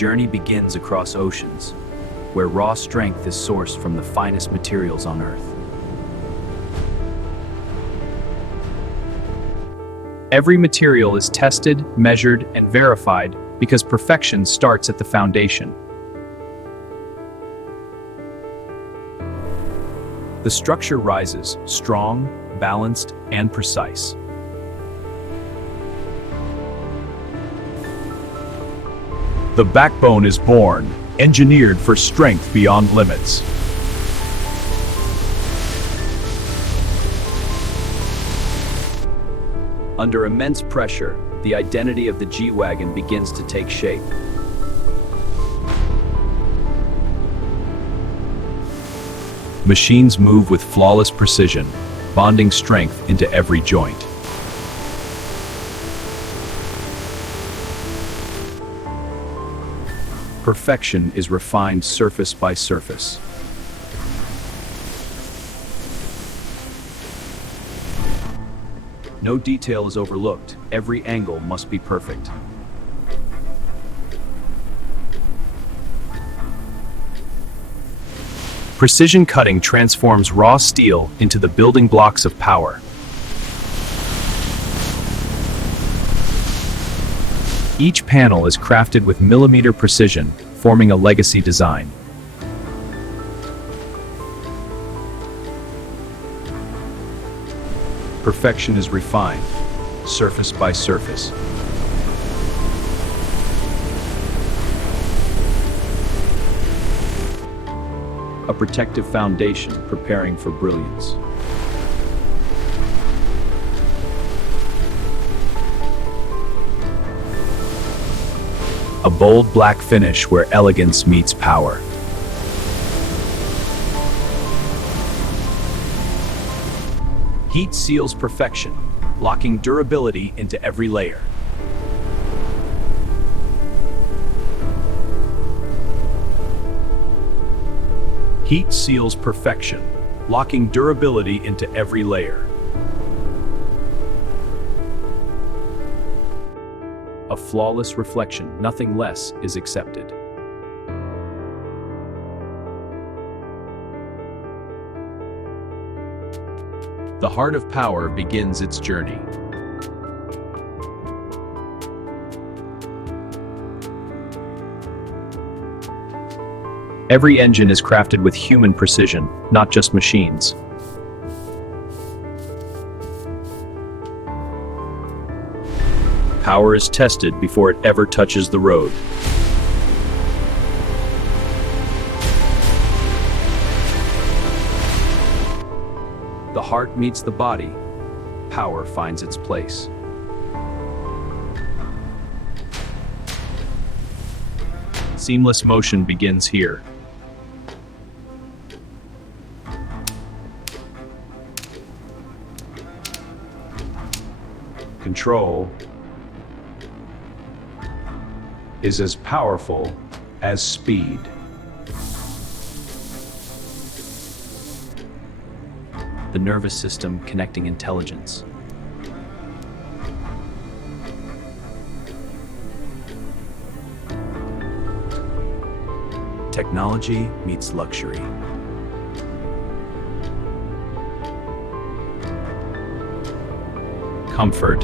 journey begins across oceans, where raw strength is sourced from the finest materials on Earth. Every material is tested, measured, and verified because perfection starts at the foundation. The structure rises, strong, balanced, and precise. The backbone is born, engineered for strength beyond limits. Under immense pressure, the identity of the G Wagon begins to take shape. Machines move with flawless precision, bonding strength into every joint. Perfection is refined surface by surface. No detail is overlooked. Every angle must be perfect. Precision cutting transforms raw steel into the building blocks of power. Each panel is crafted with millimeter precision, forming a legacy design. Perfection is refined, surface by surface. A protective foundation preparing for brilliance. A bold black finish where elegance meets power. Heat seals perfection, locking durability into every layer. Heat seals perfection, locking durability into every layer. A flawless reflection, nothing less is accepted. The heart of power begins its journey. Every engine is crafted with human precision, not just machines. Power is tested before it ever touches the road. The heart meets the body, power finds its place. Seamless motion begins here. Control is as powerful as speed. The nervous system connecting intelligence. Technology meets luxury. Comfort,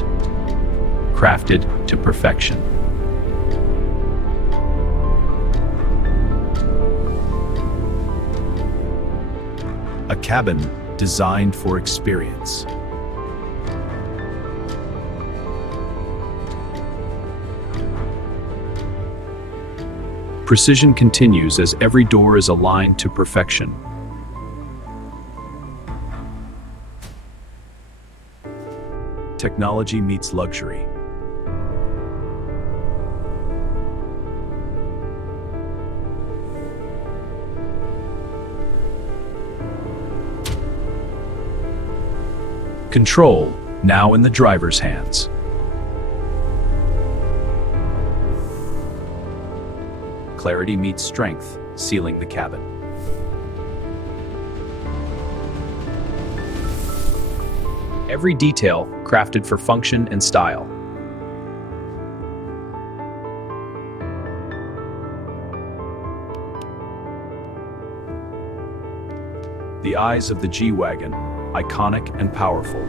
crafted to perfection. A cabin designed for experience. Precision continues as every door is aligned to perfection. Technology meets luxury. Control, now in the driver's hands. Clarity meets strength, sealing the cabin. Every detail crafted for function and style. The eyes of the G Wagon, iconic and powerful.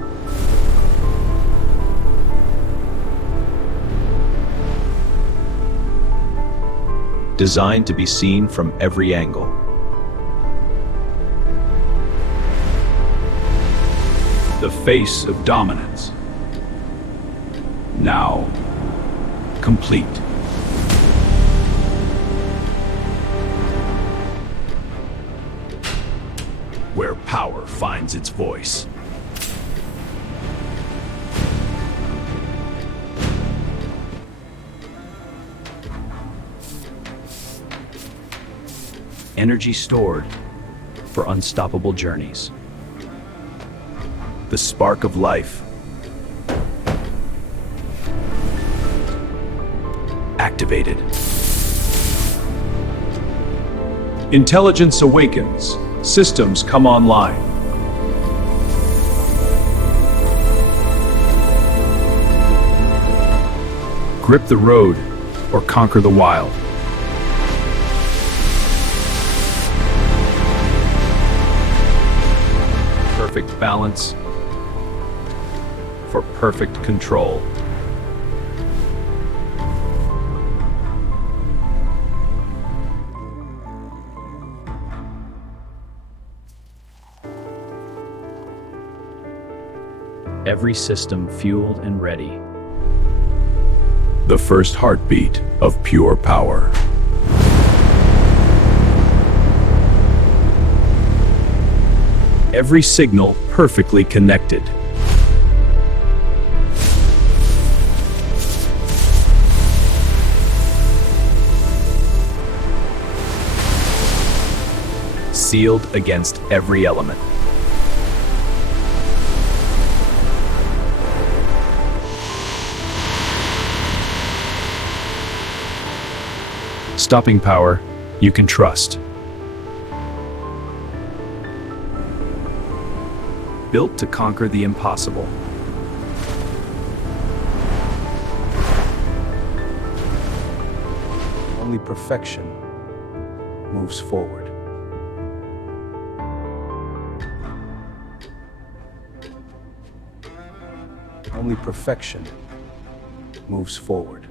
Designed to be seen from every angle. The face of dominance. Now, complete. Where power finds its voice. Energy stored for unstoppable journeys. The spark of life. Activated. Intelligence awakens. Systems come online. Grip the road or conquer the wild. Perfect balance for perfect control. Every system fueled and ready. The first heartbeat of pure power. Every signal perfectly connected. Sealed against every element. Stopping power you can trust. Built to conquer the impossible. Only perfection moves forward. Only perfection moves forward.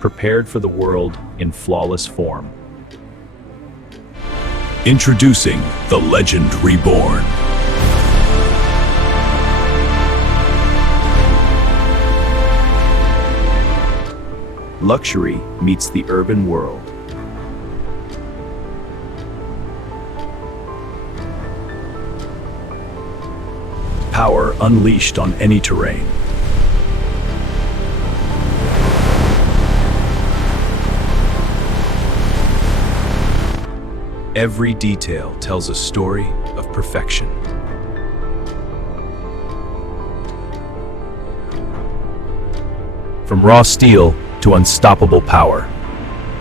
Prepared for the world in flawless form. Introducing the Legend Reborn. Luxury meets the urban world. Power unleashed on any terrain. Every detail tells a story of perfection. From raw steel to unstoppable power,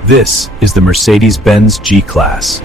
this is the Mercedes-Benz G-Class.